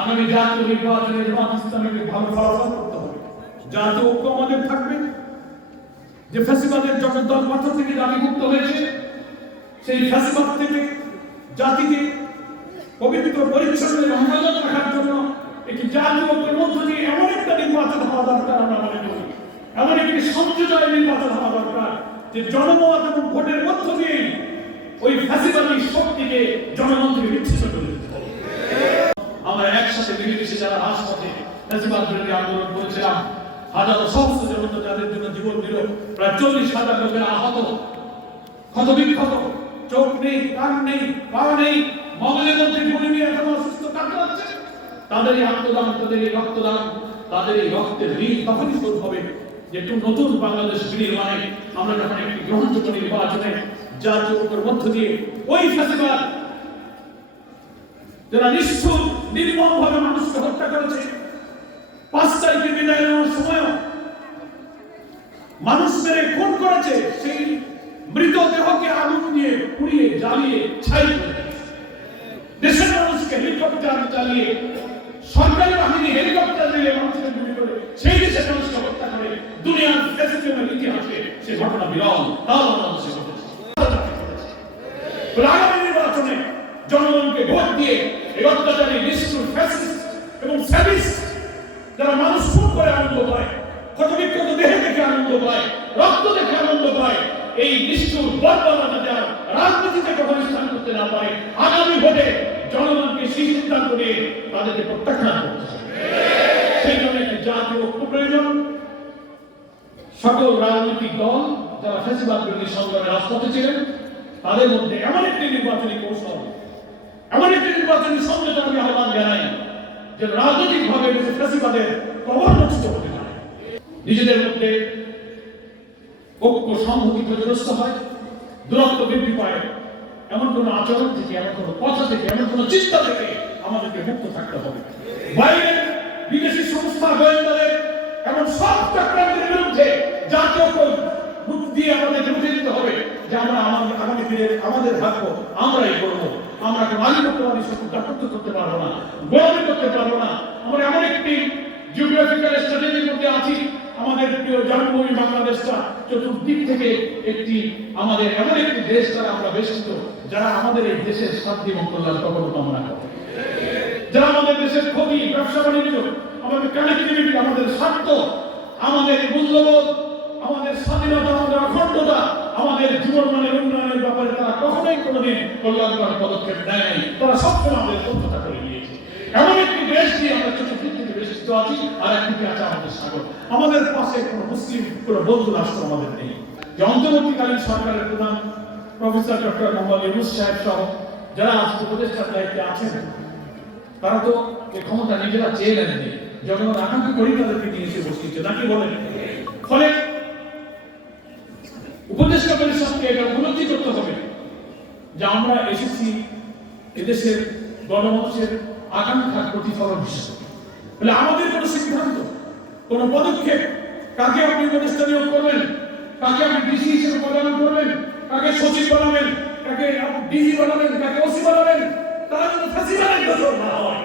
আগামী জাতীয় নির্বাচনে ইসলামীকে ভালো ফলাফল করতে হবে, জাতীয় ঐক্য আমাদের থাকবে। যে ফ্যাসিবাদের যখন দল পাথর থেকে জাতিমুক্ত হয়েছে, সেই ফ্যাসিবাদ থেকে জাতিকে পবিত্র, পরিচ্ছন্ন হেফাজত রাখার জন্য একটি জাতীয় ঐক্যের মধ্য দিয়ে এমন একটা নির্বাচন হওয়া দরকার আমরা মনে করি। এমন একটি সংযোজয় নির্বাচন হওয়া দরকার যে জনমত এবং ভোটের মধ্য দিয়ে ওই ফ্যাসিবাদী শক্তিকে থেকে বিচ্ছিন্ন করে দিতে হবে আমরা একসাথে মিলেমিশে যারা রাজপথে ফ্যাসিবাদ বিরোধী আন্দোলন করেছিলাম। হাজারো জনতা যাদের জন্য জীবন দিল, প্রায় চল্লিশ হাজার লোকের আহত। ক্ষত বিক্ষত, চোখ নেই, কান নেই, পা নেই মগলের মধ্যে তাদের এই আত্মদান তাদের এই রক্তদান, তাদের এই রক্তের ঋণ তখনই শোধ হবে যে একটু নতুন বাংলাদেশ বিনির্মাণে আমরা যখন একটি গ্রহণযোগ্য নির্বাচনে জাতীয় মধ্য দিয়ে ওই ফেস্টিভাল যারা নিষ্ঠুর নির্মম ভাবে মানুষকে হত্যা করেছে পাঁচ তারিখে বিদায় নেওয়ার মানুষ মেরে খুন করেছে, সেই আগুন দিয়ে পুড়িয়ে, জ্বালিয়ে, ছাই দেশের মানুষকে হেলিকপ্টার চালিয়ে সরকারি বাহিনী হেলিকপ্টার দিয়ে মানুষকে গুলি করে, সেই মানুষকে হত্যা করে, দুনিয়ার ইতিহাসে সে ঘটনা বিরল তাও ঘটেছে আগামী নির্বাচনে জনগণকে ভোট দিয়ে এই অত্যাচারী নিষ্ঠুর ফ্যাসিস্ট এবং স্যাভিস যারা মানুষ খুন করে আনন্দ পায় ক্ষতবিক্ষত দেহে দেখে আনন্দ পায়, রক্ত দেখে আনন্দ পায়, এই নিষ্ঠুর বর্বরতা যাতে রাজনীতিতে কখনো স্থান করতে না পারে, আগামী ভোটে জনগণকে সেই সিদ্ধান্ত নিয়ে তাদেরকে প্রত্যাখ্যান করতে সেই জন্য একটি জাতীয় ঐক্য প্রয়োজন সকল রাজনৈতিক দল যারা ফ্যাসিবাদ বিরোধী সংগ্রামে রাজপথে ছিলেন, তাদের মধ্যে এমন একটি নির্বাচনী কৌশল, এমন একটি নির্বাচনী জানাই যে রাজনৈতিক ভাবে ফ্যাসিবাদের কবর নষ্ট হতে পারে। নিজেদের মধ্যে ঐক্য সংহতি ক্ষতিগ্রস্ত হয়, দূরত্ব বৃদ্ধি পায়। এমন কোন আচরণ থেকে, এমন কোন কথা থেকে, এমন কোন চিন্তা থেকে আমাদেরকে মুক্ত থাকতে হবে। বাইরে বিদেশি সংস্থা, গোয়েন্দাদের এমন সব চক্রান্তের বিরুদ্ধে জাতীয় মুখ দিয়ে আমাদের রুখে দিতে হবে যে আমরা আমাদের আমাদের ভাগ্য আমরাই করব আমরা কোনো আধিপত্যবাদী শক্তিটা করতে করতে পারব না গোলামি করতে পারব না। আমরা এমন একটি জিওগ্রাফিক্যাল স্ট্র্যাটেজির মধ্যে আছি। আমাদের প্রিয় জন্মভূমি বাংলাদেশটা চতুর্দিক থেকে একটি, আমাদের এমন একটি দেশ দ্বারা আমরা বেষ্টিত, যারা আমাদের এই দেশের শান্তি এবং কল্যাণ কখনো কামনা করে যারা আমাদের দেশের ক্ষতি, ব্যবসা বাণিজ্য, আমাদের কানেক্টিভিটি আমাদের স্বার্থ, আমাদের মূল্যবোধ, আমাদের স্বাধীনতা, আমাদের অখণ্ডতা আমাদের জীবন মানের উন্নয়নের ব্যাপারে তারা কখনোই কোনোদিন কল্যাণকর পদক্ষেপ নেয়নি। তারা সবসময় আমাদের সত্যতা করে নিয়েছে। এমন একটি দেশ দিয়ে আমরা চতুর্দিক থেকে বেষ্টিত আছি, আর একদিকে আছে আমাদের সাগর। আমাদের পাশে কোনো মুসলিম, কোনো বন্ধু রাষ্ট্র আমাদের নেই। যে অন্তর্বর্তীকালীন সরকারের প্রধান প্রফেসর ডক্টর মোহাম্মদ ইউনুস সাহেব সহ যারা আজকে উপদেষ্টার দায়িত্বে আছেন, তারা তো এই ক্ষমতা নিজেরা চেয়ে নেননি। জনগণ আকাঙ্ক্ষা করি তাদেরকে নিয়ে এসে বসিয়েছে। নাকি বলেন ফলে পরিষদকে এটা উপলব্ধি করতে হবে, যে আমরা এসেছি এদেশের গণমানুষের আকাঙ্ক্ষার প্রতিফলন হিসেবে। তাহলে আমাদের কোনো সিদ্ধান্ত, কোন পদক্ষেপ কাকে আপনি উপদেষ্টা করবেন, কাকে আপনি ডিসি হিসেবে প্রদান করবেন, কাকে সচিব বানাবেন, কাকে ডিজি বানাবেন, কাকে ওসি বানাবেন, তারা যেন দোষর না হয়।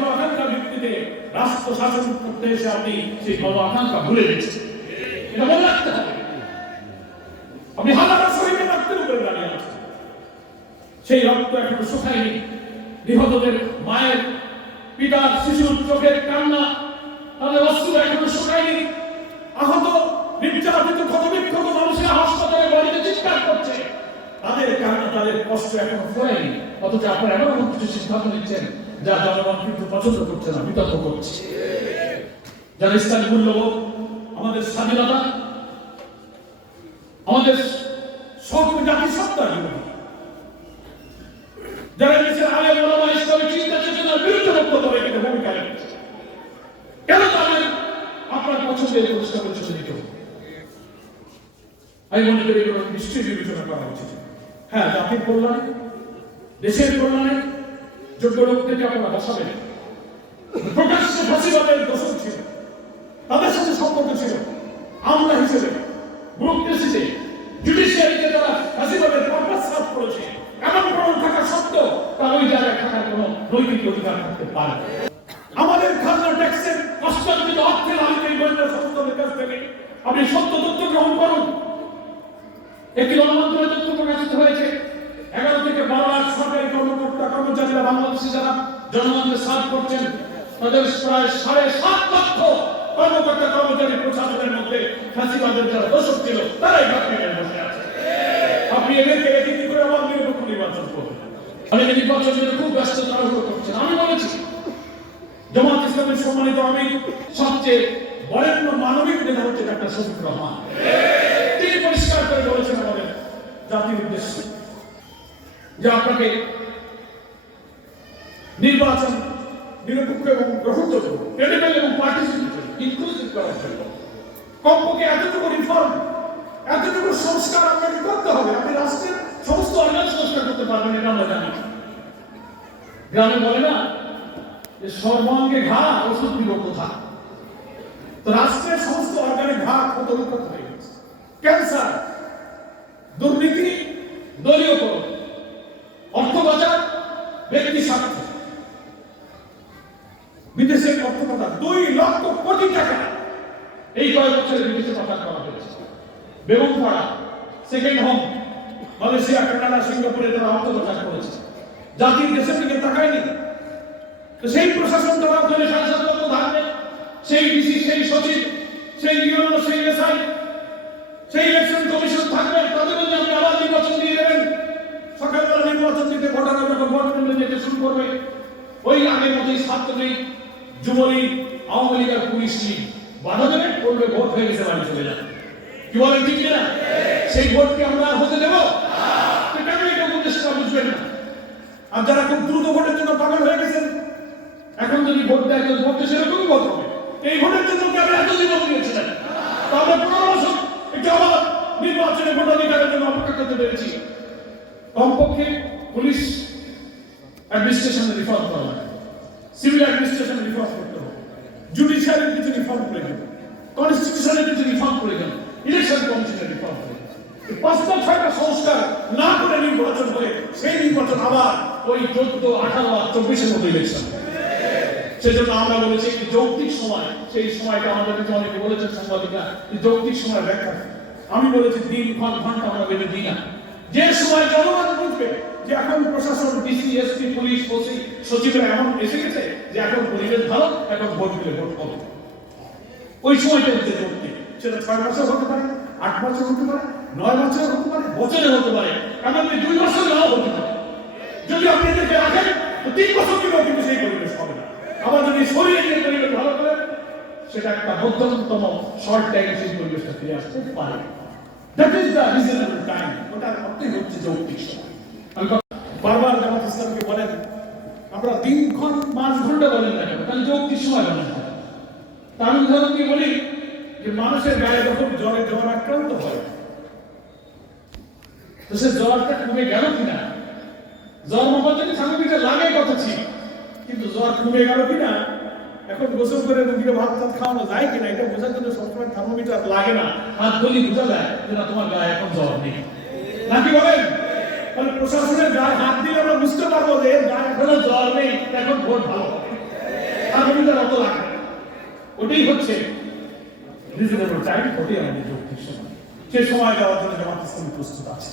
যে আকাঙ্ক্ষা ভিত্তিতে রাষ্ট্র শাসন করতে এসে আপনি সেই গণ আকাঙ্ক্ষা ভুলে গেছেন। এটা মনে রাখতে হবে। আপনি হাজার শহীদে রক্তের উপরে দাঁড়িয়ে সেই রক্ত এখনও শুকায়নি। নিহতদের মায়ের, পিতার শিশুর চোখের কান্না, তাদের অস্ত্র এখনও শুকায়নি। আহত, নির্যাতিত, ক্ষতবিক্ষত মানুষের হাসপাতালে বাড়িতে চিৎকার করছে। তাদের কান্না, তাদের কষ্ট এখনও ফুরায়নি। অথচ আপনারা এমন কিছু সিদ্ধান্ত নিচ্ছেন যা জনগণ কিন্তু পছন্দ করছে না, বিতর্ক করছে। যারা ইসলামী মূল্যবোধ, আমাদের স্বাধীনতা, আমাদের সব জাতি সত্তার যারা দেশের আলেম ওলামা ইসলামী চিন্তা চেতনার বিরুদ্ধে বক্তব্য রেখে ভূমিকা কেন তাদের আপনার পছন্দের পরিচ্ছন্ন দিতে? আমি মনে করি এগুলো নিশ্চয়ই বিবেচনা করা উচিত। হ্যাঁ জাতির কল্যাণে, দেশের কল্যাণে যোগ্য লোকদেরকে আপনারা বসাবেন। প্রকাশ্যে ফাঁসিবাদের দোষক ছিল। তাদের সাথে সম্পর্ক ছিল। আমলা হিসেবে ব্রুকটেসিতে জুডিশিয়ারিকে তারা ফাঁসিবাদের পারপাস সাফ করেছে, এমন প্রমাণ থাকা সত্ত্বেও তার ওই জায়গায় থাকার কোনো নৈতিক অধিকার থাকতে পারে আমাদের খাজনা ট্যাক্সের অষ্টমিত অর্থের আলিমের গোয়েন্দা সংস্থাদের কাছ থেকে আপনি সত্য তথ্য গ্রহণ করুন। একটি গণমাধ্যম কর্মচারীরা বাংলাদেশে যারা জনগণকে সার্ভ করছেন, তাদের প্রায় সাড়ে সাত লক্ষ কর্মকর্তা কর্মচারী প্রশাসনের মধ্যে ফাঁসিবাদের যারা দোষক ছিল, তারাই বসে আছে। আপনি এদেরকে রেখে কি করে আমার নিরপেক্ষ নির্বাচন করবেন। অনেকে নির্বাচন নিয়ে খুব ব্যস্ত তাড়াহুড়ো করছেন। আমি বলেছি, জামাত ইসলামের সম্মানিত আমি সবচেয়ে বরেণ্য মানবিক নেতা হচ্ছে ডাক্তার শফিক রহমান। তিনি পরিষ্কার করে বলেছেন আমাদের জাতির উদ্দেশ্যে। যে আপনাকে নির্বাচন নিরপেক্ষ এবং গ্রহণযোগ্য ক্রেডিবল এবং ইনক্লুসিভ করার জন্য। কমপক্ষে এতটুকু রিফর্ম এতটুকু সংস্কার আপনাকে করতে হবে। আপনি রাষ্ট্রের সমস্ত অর্গান সংস্কার করতে পারবেন, এটা আমরা জানি। গ্রামে বলে না যে সর্বাঙ্গে ঘা, ওষুধ দিব কোথা তো রাষ্ট্রের সমস্ত অর্গানে ঘা ক্ষত হয়ে গেছে। ক্যান্সার দুর্নীতি দলীয় করণ অর্থ পাচার ব্যক্তি স্বার্থ বিদেশে অর্থ পাচার দুই লক্ষ কোটি টাকা এই কয়েক বছরে বিদেশে পাচার করা হয়েছে বেগম পাড়া সেকেন্ড হোম মালয়েশিয়া কানাডা সিঙ্গাপুরে তারা অর্থ পাচার করেছে জাতির দেশের দিকে তাকায়নি। সেই প্রশাসন সাড়ে সাত লক্ষ থাকবে সেই ডিসি সেই সচিব সেই ইউনো সেই এসআই সেই ইলেকশন কমিশন থাকবে তাদের মধ্যে আপনি আবার নির্বাচন দিয়ে দেবেন সকালবেলা নির্বাচন দিতে ভোটাররা যখন ভোট যেতে শুরু করবে ওই আগের মতোই ছাত্রলীগ যুবলীগ আওয়ামী লীগ আর পুলিশ লীগ বাধা দেবে করবে ভোট হয়ে গেছে বাড়ি চলে যাবে। কি বলেন ঠিক না সেই ভোটকে আমরা হতে দেবো? কেন এটা উদ্দেশ্যটা বুঝবেন না? আর যারা খুব দ্রুত ভোটের জন্য পাগল হয়ে গেছেন, এখন যদি ভোট দেয় তো ভোট তো সেরকমই ভোট হবে। এই ভোটের জন্য কি আমরা এত জীবন দিয়েছিলেন তাহলে পনেরো বছর একটু আবার নির্বাচনে ভোটাধিকারের জন্য অপেক্ষা করতে পেরেছি। কমপক্ষে পুলিশ অ্যাডমিনিস্ট্রেশনে রিফর্ম করা লাগে সিভিল অ্যাডমিনিস্ট্রেশনে রিফর্ম করতে হবে। জুডিশিয়ারির কিছু রিফর্ম করে দেবে কনস্টিটিউশনের কিছু রিফর্ম করে দেবে ইলেকশন কমিশনের রিফর্ম করে পাঁচটা ছয়টা সংস্কার না করে নির্বাচন করে আবার ওই চোদ্দ, আঠারো আর চব্বিশের মতো ইলেকশন সেজন্য আমরা বলেছি যৌক্তিক সময়, সেই সময়টা আমাদের কাছে অনেকে বলেছেন সাংবাদিকরা যৌক্তিক সময় ব্যাখ্যা। আমি বলেছি দিন, ঘন, ঘণ্টা আমরা বেঁধে দিই না। যে সময় জনগণ বুঝবে যে এখন প্রশাসন, ডিসি, এসপি, পুলিশ, ওসি, সচিবরা এমন এসে গেছে যে এখন পরিবেশ ভালো, এখন ভোট দিলে ভোট হবে ওই সময়টা হচ্ছে যৌক্তিক। সেটা ছয় মাসে হতে পারে, আট মাসে হতে পারে, নয় মাসে হতে পারে, বছরে হতে পারে। এমনকি দুই বছর নাও হতে পারে। যদি আপনি এদেরকে রাখেন তিন বছর কিন্তু কিন্তু সেই পরিবেশ হবে না। আবার যদি শরীরে নিয়ে পরিবেশ ভালো করেন সেটা একটা মধ্যমতম শর্ট টাইম সেই পরিবেশটা ফিরে আসতে পারে। That is the reasonable time অর্থই হচ্ছে যৌক্তিক সময়। বারবার জামাত ইসলামকে বলেন, আমরা ঘণ্টা বলেন না কেন? তাহলে যৌক্তিক সময় বলেন না তা আমি উদাহরণ দিয়ে বলি যে মানুষের গায়ে যখন জ্বরে জ্বর আক্রান্ত হয়, তো সে জ্বরটা কমে গেল মাপার জন্য থার্মোমিটার লাগে কথা ছিল। কিন্তু জ্বর কমে গেল কিনা, এখন গোসল করে রুগীকে ভাত টাত খাওয়ানো যায় কিনা, এটা বোঝার জন্য সবসময় থার্মোমিটার লাগে না। হাত ধরি বোঝা যায় যে না তোমার গায়ে এখন জ্বর নেই। নাকি বলেন? তাহলে প্রশাসনের গায়ে হাত দিলে আমরা বুঝতে পারব যে গায়ে এখনও জ্বর নেই, এখন ভোট ভালো। থার্মোমিটার অত লাগে ওটাই হচ্ছে রিজনেবল টাইম ওটাই আমাদের সময়। সে সময় দেওয়ার জন্য জামাত প্রস্তুত আছে।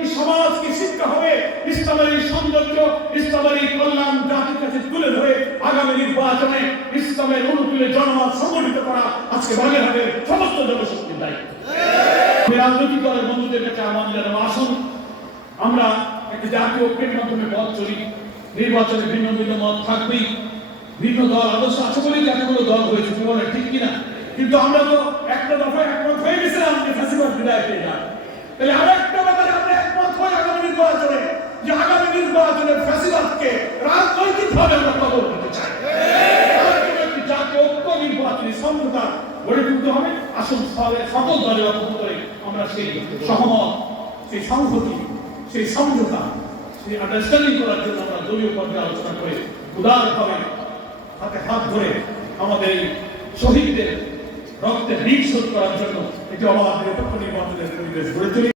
কি বিচার কি সমাজ কি শিক্ষা হবে। ইসলামের এই সৌন্দর্য, ইসলামের এই কল্যাণ জাতির কাছে তুলে ধরে আগামী নির্বাচনে ইসলামের অনুকূলে জনমত সংগঠিত করা আজকে বাগেরহাটের সমস্ত জনশক্তির দায়িত্ব। রাজনৈতিক দলের বন্ধুদের কাছে আহ্বান জানাব, আসুন, আমরা একটি জাতীয় ঐক্যের মাধ্যমে পথ চলি। নির্বাচনে ভিন্ন ভিন্ন মত থাকবেই। ভিন্ন দল, আদর্শ আছে বলেই এতগুলো দল হয়েছে বলে ঠিক কিনা? কিন্তু আমরা তো একটা দফায় একমত হয়ে গেছিলাম যে ফাঁসিবাদ বিদায় পেয়ে যান তাহলে আর একটা ব্যাপারে আমরা একমত হই আগামী নির্বাচনে যে আগামী নির্বাচনে ফাঁসিবাদকে রাজনৈতিকভাবে আমরা কবর দিতে চাই। জাতীয় ঐক্য নির্বাচনী সমঝোতা গড়ে হবে। আসুন সকল দলের ঐক্য করে আমরা সেই সহমত, সেই সংহতি, সেই সমঝোতা, সেই আন্ডারস্ট্যান্ডিং করার জন্য আমরা দলীয় পর্যায়ে আলোচনা করে উদারভাবে হাতে হাত ধরে আমাদের শহীদদের রক্তের ঋণ শোধ করার জন্য একটি অবাধ নির্বাচনের পরিবেশ গড়ে তুলি।